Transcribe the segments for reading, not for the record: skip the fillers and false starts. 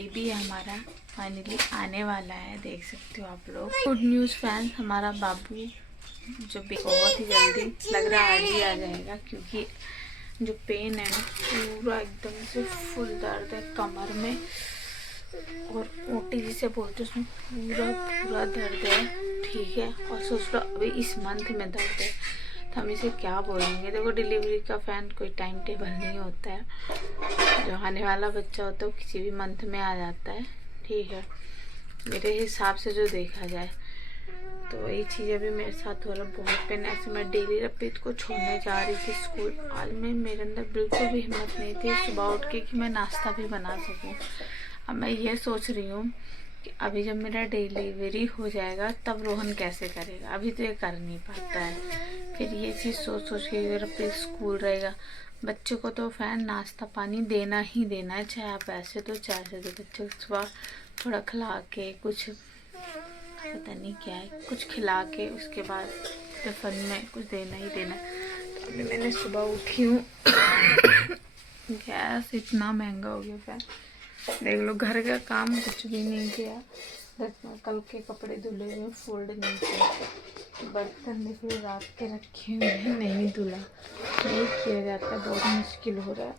Baby हमारा finally आने वाला है, देख सकते हो आप लोग। गुड न्यूज़ फैंस, हमारा बाबू जो बहुत ही जल्दी लग रहा है आज ही आ जाएगा, क्योंकि जो पेन है ना पूरा एकदम से फुल दर्द है कमर में, और ओटी जिसे बोलते हैं उसमें पूरा पूरा दर्द है। ठीक है, और सोच लो अभी इस मंथ में दर्द है तो हम इसे क्या बोलेंगे। देखो डिलीवरी का फैन कोई टाइम टेबल नहीं होता है, जो आने वाला बच्चा होता है वो किसी भी मंथ में आ जाता है। ठीक है, मेरे हिसाब से जो देखा जाए तो वही चीज़ अभी मेरे साथ हो रहा है। बहुत पेन, ऐसे मैं डेली रपीत को छोड़ने जा रही थी स्कूल। आज में मेरे अंदर बिल्कुल भी हिम्मत नहीं थी सुबह उठ के कि मैं नाश्ता भी बना सकूं। अब मैं ये सोच रही हूँ कि अभी जब मेरा डिलीवरी हो जाएगा तब रोहन कैसे करेगा, अभी तो ये कर नहीं पाता है। फिर ये चीज़ सोच सोच के अगर फिर स्कूल रहेगा, बच्चों को तो फैन नाश्ता पानी देना ही देना है, चाहे आप ऐसे तो चाहे से तो। बच्चों को सुबह थोड़ा खिला के, कुछ पता नहीं क्या है, कुछ खिला के उसके बाद टिफिन में कुछ देना ही देना है। तो अभी मैंने सुबह उठी हूँ गैस इतना महंगा हो गया फैन, देख लो। घर का काम कुछ भी नहीं किया, कल के कपड़े धुले हुए फोल्ड नहीं किए, बर्तन भी फिर रात के रखे हुए हैं नहीं धुला, नहीं किया जाता, बहुत मुश्किल हो रहा है।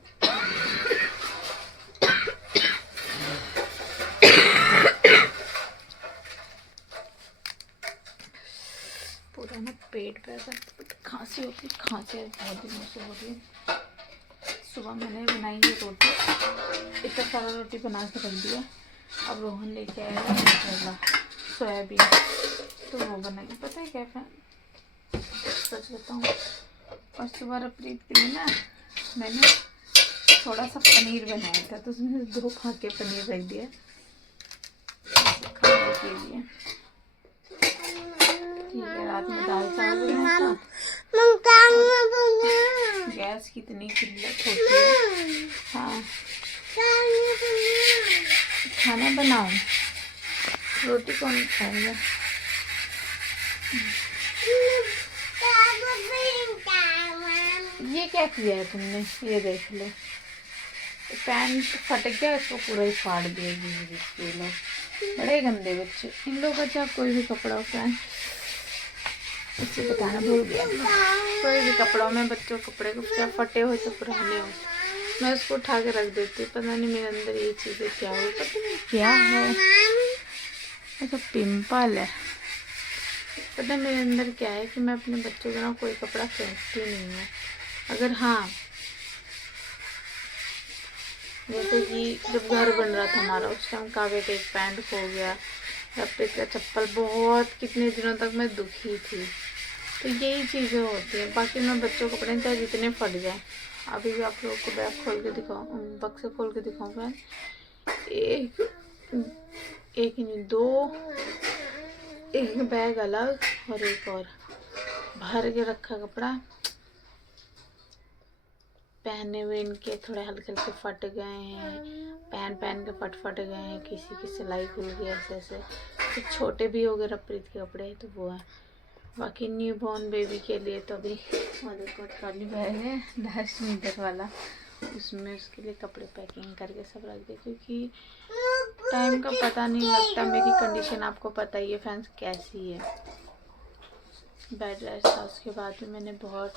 पूरा ना पेट पे खांसी होती, खांसी बहुत दिनों से हो रही है। सुबह मैंने बनाई है रोटी, इतना सारा रोटी बना के रख दिया। अब रोहन लेके आएगा मसाला सोयाबीन, तो वो बनाएगी। पता है क्या फैन, सच बताऊँ, और सुबह रप्रीत के लिए ना मैंने थोड़ा सा पनीर बनाया था, तो उसमें 2 फाके पनीर रख दिया खाने के लिए। ठीक है, रात में दाल चावल बनाया था। गैस कितनी किल्लत होती है। हाँ, खाना बनाओ, रोटी कौन खाएगा। ये क्या किया है तुमने, ये देख लो, पैंट फट गया, इसको पूरा ही फाड़ दिया। ये लोग बड़े गंदे बच्चे, इन लोगों का चाहे कोई भी कपड़ा हो पैंट, इससे बताना भूल गया। कोई भी कपड़ों में बच्चों कपड़े को चाहे फटे हो तो पुराने हो, मैं उसको उठा के रख देती। पता नहीं मेरे अंदर ये चीज़ें क्या हो, पता नहीं क्या है, ऐसा पिंपल है। पता मेरे अंदर क्या है कि मैं अपने बच्चों का ना कोई कपड़ा फेंकती नहीं हूँ। अगर हाँ, जैसे कि जब घर बन रहा था हमारा, उस टाइम काव्य का एक पैंट खो गया, रप्रीत का चप्पल, बहुत कितने दिनों तक मैं दुखी थी। तो यही चीज़ें होती हैं। बाकी मैं बच्चों के कपड़े चाहे जितने फट जाए, अभी भी आप लोगों को बैग खोल के दिखाऊँ, बक्से खोल के दिखाऊँ मैं, एक नहीं 2, एक बैग अलग और एक और भर के रखा कपड़ा। पहने हुए इनके थोड़े हल्के हल्के फट गए हैं, पहन के फट गए हैं, किसी की सिलाई खुल गई, ऐसे ऐसे। तो छोटे भी हो गए रप्रीत के कपड़े, तो वो है। बाकी न्यू बॉर्न बेबी के लिए तो अभी देखो ट्रॉली बैग है 10 मीटर वाला, उसमें उसके लिए कपड़े पैकिंग करके सब रख दे, क्योंकि टाइम का पता नहीं लगता। मेरी कंडीशन आपको पता ही है फैंस कैसी है, बेड रेस्ट था, उसके बाद भी मैंने बहुत,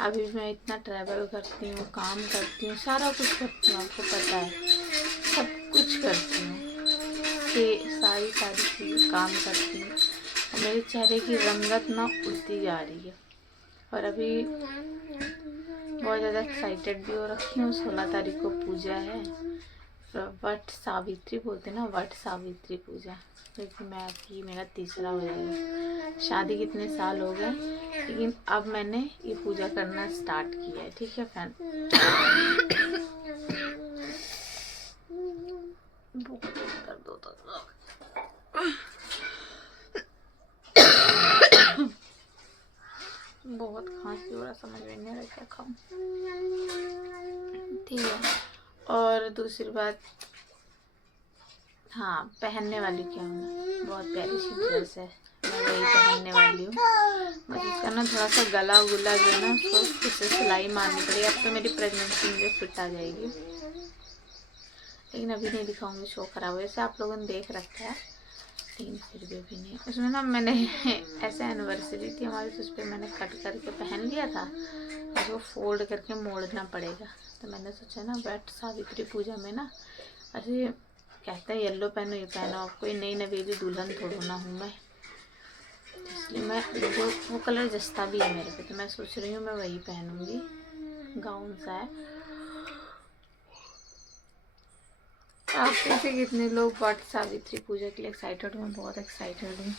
अभी मैं इतना ट्रैवल करती हूँ, काम करती हूँ, सारा कुछ करती हूँ, आपको पता है सब कुछ करती हूँ, ये सारी चीज़ें काम करती हूँ, और मेरे चेहरे की रंगत ना उड़ती जा रही है। और अभी बहुत ज़्यादा एक्साइटेड भी हो रखी हूँ। 16 तारीख को पूजा है, वट सावित्री बोलते हैं ना, वट सावित्री पूजा, क्योंकि मैं अभी मेरा 3रा हो जाएगा। शादी कितने साल हो गए, लेकिन अब मैंने ये पूजा करना स्टार्ट किया है। ठीक है फ्रेंड, दर्द होता था, बहुत खांसी हो रहा, समझ में नहीं आ रहा क्या खाऊं। ठीक है, और दूसरी बात, हाँ पहनने वाली क्या हूँ, बहुत प्यारी सी ड्रेस है, मैं वही पहनने वाली हूँ। बस इसका ना थोड़ा सा गला गुला जो है ना, उसको इससे सिलाई मारनी पड़ेगी। अब तो मेरी प्रेगनेंसी मुझे फिट आ जाएगी, लेकिन अभी नहीं दिखाऊंगी, शो खराब है। वैसे आप लोगों ने देख रखा है, लेकिन फिर भी अभी नहीं। उसमें ना मैंने ऐसे एनिवर्सरी थी हमारी, तो उस पर मैंने कट करके पहन लिया था, उसको फोल्ड करके मोड़ना पड़ेगा। तो मैंने सोचा ना वट सावित्री पूजा में ना ऐसे कहते हैं येलो पहनो, ये पहनो। आप कोई नई नवेली दुल्हन थोड़ा ना हूँ मैं, इसलिए मैं जो वो कलर जस्ता भी है मेरे पे, तो मैं सोच रही हूँ मैं वही पहनूंगी। गाउन सा है। आप कैसे कितने लोग वट सावित्री पूजा के लिए एक्साइटेड? मैं बहुत एक्साइटेड हूँ।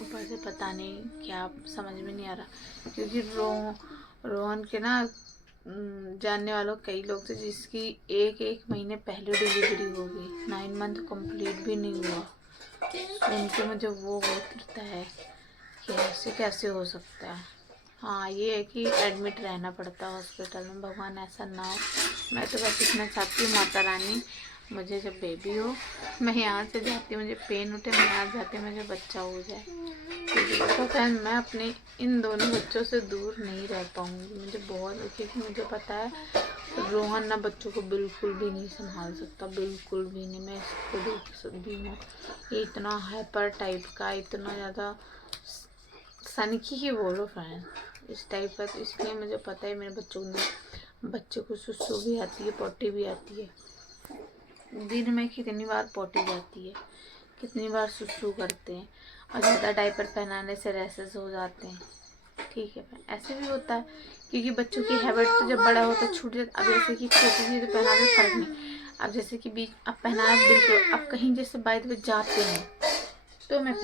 ऊपर से पता नहीं क्या समझ में नहीं आ रहा, क्योंकि रोहन के ना जानने वालों कई लोग थे जिसकी एक महीने पहले डिलीवरी हो गई, 9 मंथ कंप्लीट भी नहीं हुआ। तो उनके मुझे वो होता है कि ऐसे कैसे हो सकता है। हाँ, ये है कि एडमिट रहना पड़ता है हॉस्पिटल में। भगवान ऐसा ना हो। मैं तो बस इतना चाहती हूँ माता रानी मुझे जब बेबी हो, मैं यहाँ से जाती, मुझे पेन उठे, मैं यहाँ जाती, मुझे बच्चा हो जाए। तो फ्रेंड मैं अपने इन दोनों बच्चों से दूर नहीं रह पाऊँगी। मुझे बहुत, क्योंकि मुझे पता है रोहन ना बच्चों को बिल्कुल भी नहीं संभाल सकता, बिल्कुल भी नहीं। मैं इसको देख सकती हूँ, ये इतना हाइपर टाइप का, इतना ज़्यादा सनकी ही बोलो फ्रेंड, इस टाइप का। तो इसलिए मुझे पता है मेरे बच्चे को सुसु भी आती है, पोटी भी आती है। दिन में कितनी बार पोटी जाती है, कितनी बार सुसु करते हैं, और ज़्यादा डायपर पहनाने से रैसेस हो जाते हैं। ठीक है, ऐसे भी होता है, क्योंकि बच्चों की हैबिट तो जब बड़ा होता है छूट जाता। अब जैसे कि छोटी चीज़ तो पहना दे फर्क नहीं, अब जैसे कि बीच अब पहनाना बिल्कुल, अब कहीं जैसे बाय द वे जाते हैं तो मैं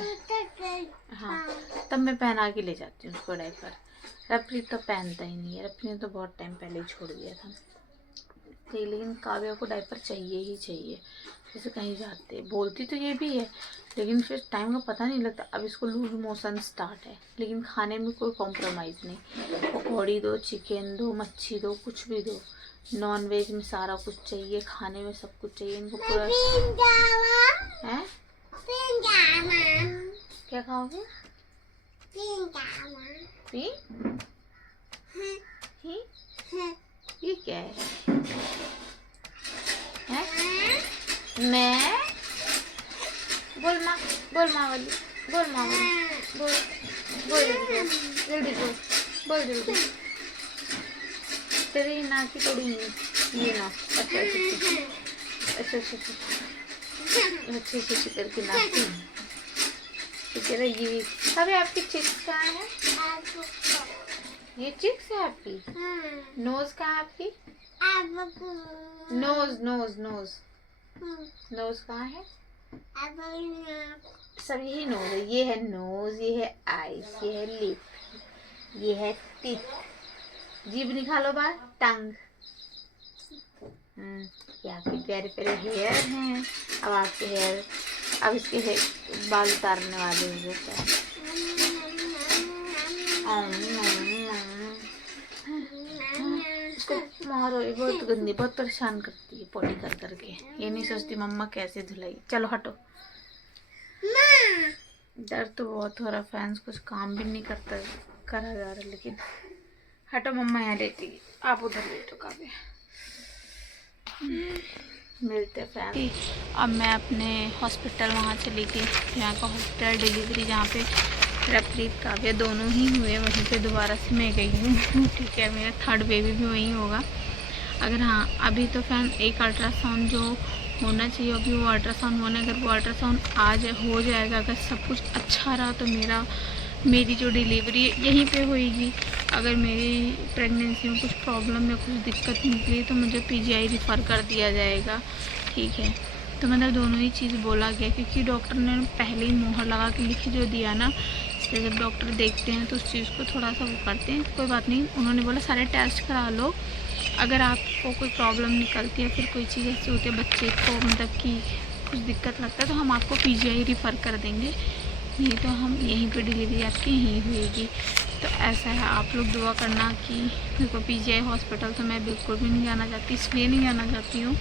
हाँ तब मैं पहना के ले जाती हूँ उसको डायपर। रफरी तो पहनता ही नहीं है, रफरी ने तो बहुत टाइम पहले ही छोड़ दिया था। लेकिन काव्या को डायपर चाहिए ही चाहिए, जैसे कहीं जाते हैं। बोलती तो ये भी है, लेकिन फिर टाइम का पता नहीं लगता। अब इसको लूज मोशन स्टार्ट है, लेकिन खाने में कोई कॉम्प्रोमाइज़ नहीं। पकौड़ी दो, चिकन दो, मच्छी दो, कुछ भी दो, नॉन वेज में सारा कुछ चाहिए, खाने में सब कुछ चाहिए इनको पूरा। है क्या खाओगे? ये क्या है? मैं बोल माँ वाली, बोल माँ वाली, बोल जल्दी बोल, बोल जल्दी। तेरी ना की थोड़ी ये ना, अच्छा अच्छे करके नाचती हूँ। तो कह रहा ये अरे आपकी चिक्स कहाँ है? ये चिक्स है आपकी? नोज कहाँ है आपकी? नोज कहाँ है? सब यही नोज है। ये है नोज, ये है आईज, ये है लिप, ये है टीथ। जीभ निकालो बाहर, टंग। ये आपके प्यारे प्यारे हेयर हैं। अब आपके हेयर, अब इसके हेयर बाल उतारने वाले हो गए। मारो, ये बहुत गंदी, बहुत परेशान करती है पोटी कर करके। ये नहीं सोचती मम्मा कैसे धुलाई। चलो हटो। दर्द तो बहुत हो रहा, फैंस कुछ काम भी नहीं करा जा रहा, लेकिन हटो मम्मा यहाँ लेटी, आप उधर लेटो। काव्य मिलते फैन। अब मैं अपने हॉस्पिटल वहाँ चली गई, यहाँ का हॉस्पिटल डिलीवरी जहाँ पे रफरीत काव्या दोनों ही हुए, वहीं पे दोबारा से मैं गई हूँ। ठीक है, मेरा थर्ड बेबी भी वहीं होगा। अगर हाँ अभी तो फैन एक अल्ट्रासाउंड जो होना चाहिए, अभी वो अल्ट्रासाउंड होना, अगर वो अल्ट्रासाउंड आज हो जाएगा, अगर सब कुछ अच्छा रहा तो मेरी जो डिलीवरी यहीं पे होएगी। अगर मेरी प्रेगनेंसी में कुछ प्रॉब्लम या कुछ दिक्कत निकली तो मुझे पीजीआई रिफ़र कर दिया जाएगा। ठीक है, तो मतलब दोनों ही चीज़ बोला गया, क्योंकि डॉक्टर ने पहले ही मोहर लगा के लिख जो दिया ना, इसलिए जब डॉक्टर देखते हैं तो उस चीज़ को थोड़ा सा वो करते हैं। कोई बात नहीं, उन्होंने बोला सारे टेस्ट करा लो, अगर आपको कोई प्रॉब्लम निकलती है, फिर कोई चीज़ ऐसी होती है बच्चे को मतलब कि कुछ दिक्कत लगता है, तो हम आपको पीजीआई रिफ़र कर देंगे, नहीं तो हम यहीं पे डिलीवरी आपकी यहीं होएगी। तो ऐसा है, आप लोग दुआ करना कि मेरे को पीजीआई हॉस्पिटल तो मैं बिल्कुल भी नहीं जाना चाहती। इसलिए नहीं जाना चाहती हूँ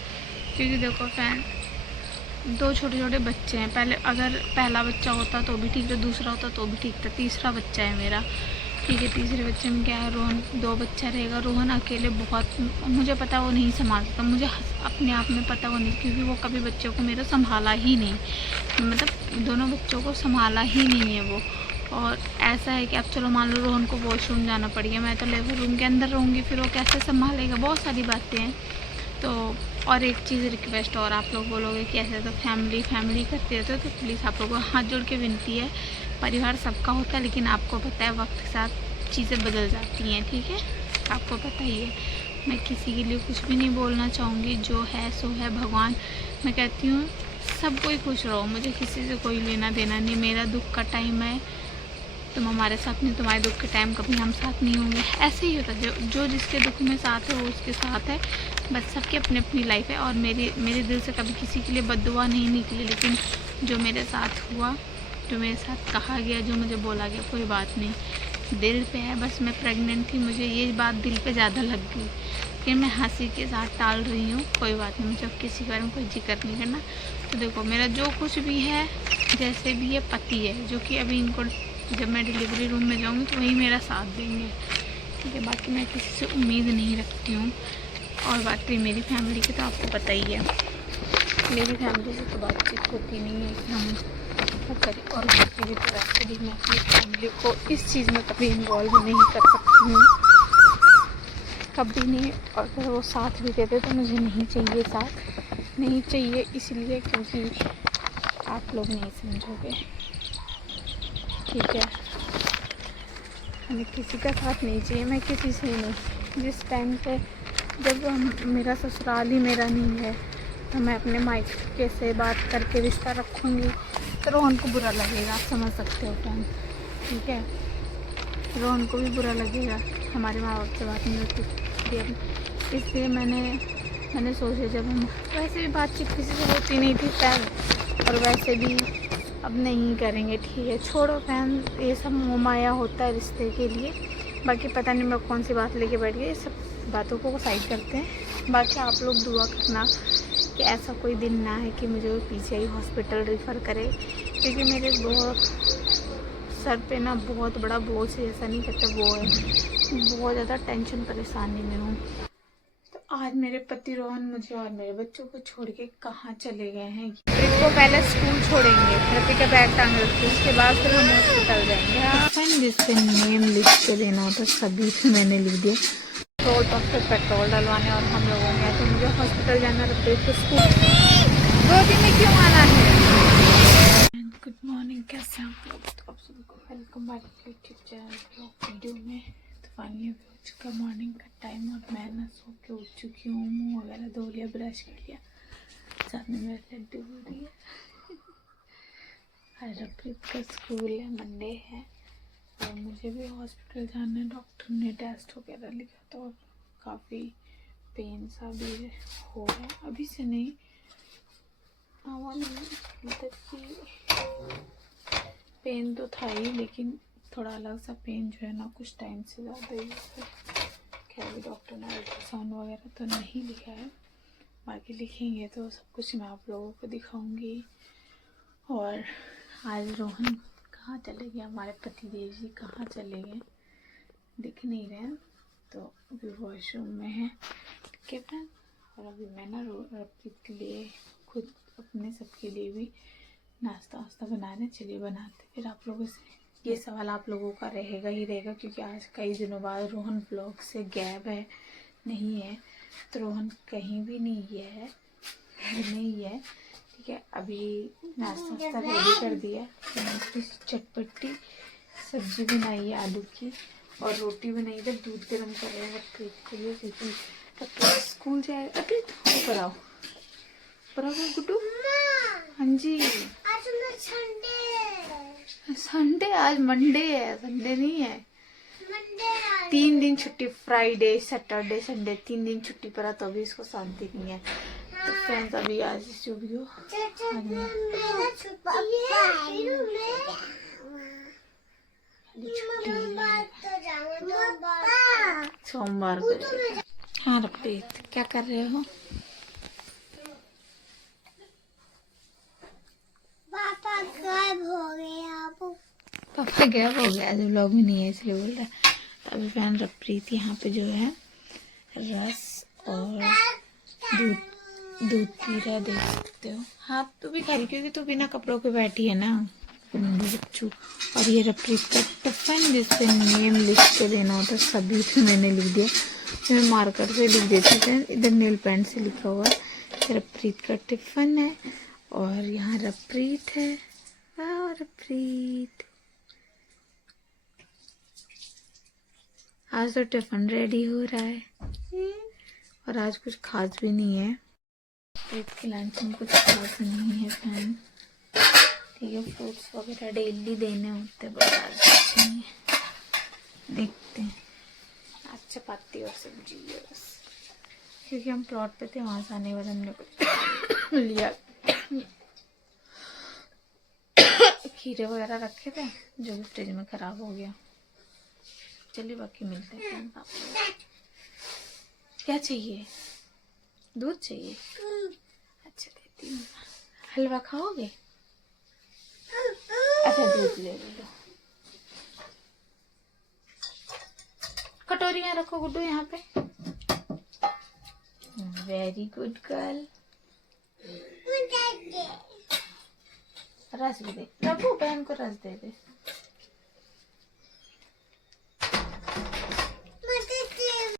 क्योंकि देखो फैन, 2 छोटे छोटे बच्चे हैं। पहले अगर पहला बच्चा होता तो भी ठीक था, दूसरा होता तो भी ठीक था, तीसरा बच्चा है मेरा। ठीक है। तीसरे बच्चे में क्या है, रोहन 2 बच्चा रहेगा। रोहन अकेले बहुत, मुझे पता वो नहीं संभाल सकता, मुझे अपने आप में पता वो नहीं, क्योंकि वो कभी बच्चों को मेरा संभाला ही नहीं, मतलब दोनों बच्चों को संभाला ही नहीं है वो। और ऐसा है कि अब चलो मान लो रोहन को वॉशरूम जाना पड़ गया, मैं तो लेबर रूम के अंदर रहूँगी, फिर वो कैसे संभालेगा, बहुत सारी बातें हैं। तो और एक चीज़ रिक्वेस्ट, और आप लोग बोलोगे कि ऐसे तो फैमिली करते रहते हो, तो प्लीज़ आप लोगों को हाथ जोड़ के विनती है, परिवार सबका होता है, लेकिन आपको पता है वक्त के साथ चीज़ें बदल जाती हैं, ठीक है, आपको पता ही है। मैं किसी के लिए कुछ भी नहीं बोलना चाहूँगी, जो है सो है, भगवान। मैं कहती हूँ सब कोई खुश रहो, मुझे किसी से कोई लेना देना नहीं। मेरा दुख का टाइम है, तुम हमारे साथ नहीं, तुम्हारे दुख के टाइम कभी हम साथ नहीं होंगे, ऐसे ही होता है। जो जिसके दुख में साथ है वो उसके साथ है, बस सबकी अपनी अपनी लाइफ है। और मेरे दिल से कभी किसी के लिए बद्दुआ नहीं निकली, लेकिन जो मेरे साथ हुआ, जो मेरे साथ कहा गया, जो मुझे बोला गया, कोई बात नहीं, दिल पे है। बस मैं प्रेग्नेंट थी, मुझे ये बात दिल पे ज़्यादा लग गई, कि मैं हंसी के साथ टाल रही हूँ, कोई बात नहीं, मुझे अब किसी के बारे में कोई जिक्र नहीं करना। तो देखो मेरा जो कुछ भी है, जैसे भी ये पति है, जो कि अभी इनको जब मैं डिलीवरी रूम में जाऊँगी तो वही मेरा साथ देंगे, ठीक है। बाकी मैं किसी से उम्मीद नहीं रखती हूँ। और बात रही मेरी फैमिली की, तो आपको पता ही है मेरी फैमिली से तो बातचीत होती नहीं है कि हम करें, और किसी भी तरह से भी मैं अपनी फैमिली को इस चीज़ में कभी इन्वॉल्व नहीं कर सकती हूँ, कभी नहीं। और अगर वो साथ भी देते तो मुझे नहीं चाहिए, साथ नहीं चाहिए, इसलिए क्योंकि आप लोग नहीं समझोगे, ठीक है। हमें किसी का साथ नहीं चाहिए, मैं किसी से नहीं। जिस टाइम पे जब मेरा ससुराल ही मेरा नहीं है, तो मैं अपने मायके से बात करके रिश्ता रखूँगी, तो रोहन को बुरा लगेगा, आप समझ सकते हो फ्रेंड, ठीक है। रोहन को भी बुरा लगेगा, हमारे माँ बाप से बात नहीं होती, इसलिए मैंने सोचा, जब हम वैसे भी बातचीत किसी से होती नहीं थी फ्रेंड, और वैसे भी अब नहीं करेंगे, ठीक है। छोड़ो फैन, ये सब मोह माया होता है रिश्ते के लिए। बाकी पता नहीं मैं कौन सी बात लेके बैठ गई, सब बातों को साइड करते हैं। बाकी आप लोग दुआ करना कि ऐसा कोई दिन ना है कि मुझे पीजीआई हॉस्पिटल रेफ़र करे, क्योंकि मेरे सर पे ना बहुत बड़ा बोझ है, ऐसा नहीं कहते, वो है, बहुत ज़्यादा टेंशन परेशानी में हूँ। तो आज मेरे पति रोहन मुझे और मेरे बच्चों को छोड़ के कहाँ चले गए हैं। इसको पहले स्कूल छोड़ेंगे, रफी का बैग टांग रखते, उसके बाद फिर हम हॉस्पिटल जाएंगे। जिससे नेम लिख के देना होता सभी पे मैंने लिख दिया। पेट्रोल पंप पे पेट्रोल डलवाने और हम लोगों ने, तो मुझे हॉस्पिटल जाना, रफी को स्कूल 2 दिन में क्यों आना है। गुड मॉर्निंग, कैसे आप लोग, तो आप सभी को welcome back to YouTube channel video में। तो फाइनली अभी हो चुका मॉर्निंग का टाइम, और मैं ना सो के उठ चुकी हूँ, मुँह वगैरह धो लिया, ब्रश कर लिया, साथ में मेरा लड्डू हो रही है। आज रफीक का स्कूल है, मंडे है, और मुझे भी हॉस्पिटल जाना है। डॉक्टर ने टेस्ट वगैरह लिखा, तो काफ़ी पेन सा भी हो रहा है, अभी से नहीं, मतलब कि पेन तो था ही, लेकिन थोड़ा अलग सा पेन जो है ना, कुछ टाइम से ज़्यादा ही है। खैर डॉक्टर ने अल्ट्रासाउंड वगैरह तो नहीं लिखा है, बाकी लिखेंगे तो सब कुछ मैं आप लोगों को दिखाऊंगी। और आज रोहन कहाँ चले गए, हमारे पतिदेव जी कहाँ चले गए, दिख नहीं रहे हैं, तो अभी वॉशरूम में है, ठीक है फ्रेंड। और अभी मैं ना रफीक के लिए, खुद अपने सबके लिए भी नाश्ता वास्ता बना रहे हैं, चलिए बनाते। फिर आप लोगों से ये सवाल आप लोगों का रहेगा ही रहेगा, क्योंकि आज कई दिनों बाद रोहन ब्लॉग से गैप है, नहीं है, तो रोहन कहीं भी नहीं है, घर नहीं है, ठीक है। अभी नाश्ता वास्ता रेडी कर दिया, चटपटी सब्जी बनाई है आलू की, और रोटी बनाई है, दूध गर्म कर रहे हैं पेट के लिए, क्योंकि स्कूल जाएगा। अभी ऊपर आओ, ऊपर आओ गुड्डू। हाँ जी, संडे, आज मंडे है, संडे नहीं है, 3 दिन छुट्टी, फ्राइडे सैटरडे संडे 3 दिन छुट्टी पड़ा, तो अभी इसको शांति नहीं है। तो फ्रेंड्स अभी आज जो भी हो, सोमवार को। हाँ रफीक, क्या कर रहे हो? पापा गायब हो गए, आप पापा गैप हो गया, आज व्लॉग में नहीं है इसलिए बोल रहा है। तो अभी फैन रप्रीत यहाँ पे जो है रस और दूध पी रहा है, देख सकते हो। हाँ तू भी खा रही, क्योंकि तू बिना कपड़ों के बैठी है ना बच्चू। और ये रप्रीत का टिफिन जिसपे नेम लिख के देना होता है, सभी पे मैंने लिख दिया। मैं मार्कर से लिख देती थी, इधर नेल पेंट से लिखा हुआ है। रप्रीत का टिफिन है और यहाँ रप्रीत है। वाह रप्रीत, आज तो टिफिन रेडी हो रहा है और आज कुछ खास भी नहीं है। रप्रीत के लंच में कुछ खास नहीं है फैन, ठीक है। फ्रूट्स वगैरह डेली देने होते हैं, बस आज कुछ नहीं है। देखते हैं, आज चपाती और सब्जी है बस, क्योंकि हम प्लॉट पे थे, वहाँ से आने वाले हमने कुछ लिया। खीरे वगैरह रखे थे जो भी फ्रिज में ख़राब हो गया। चलिए बाकी मिलते हैं। क्या चाहिए? दूध चाहिए? अच्छा देती हूँ। हलवा खाओगे? अच्छा दूध ले लो। कटोरी यहाँ रखो गुड्डू, यहाँ पे। Very good girl. रस भी दे प्रभु, बहन को रस दे दे।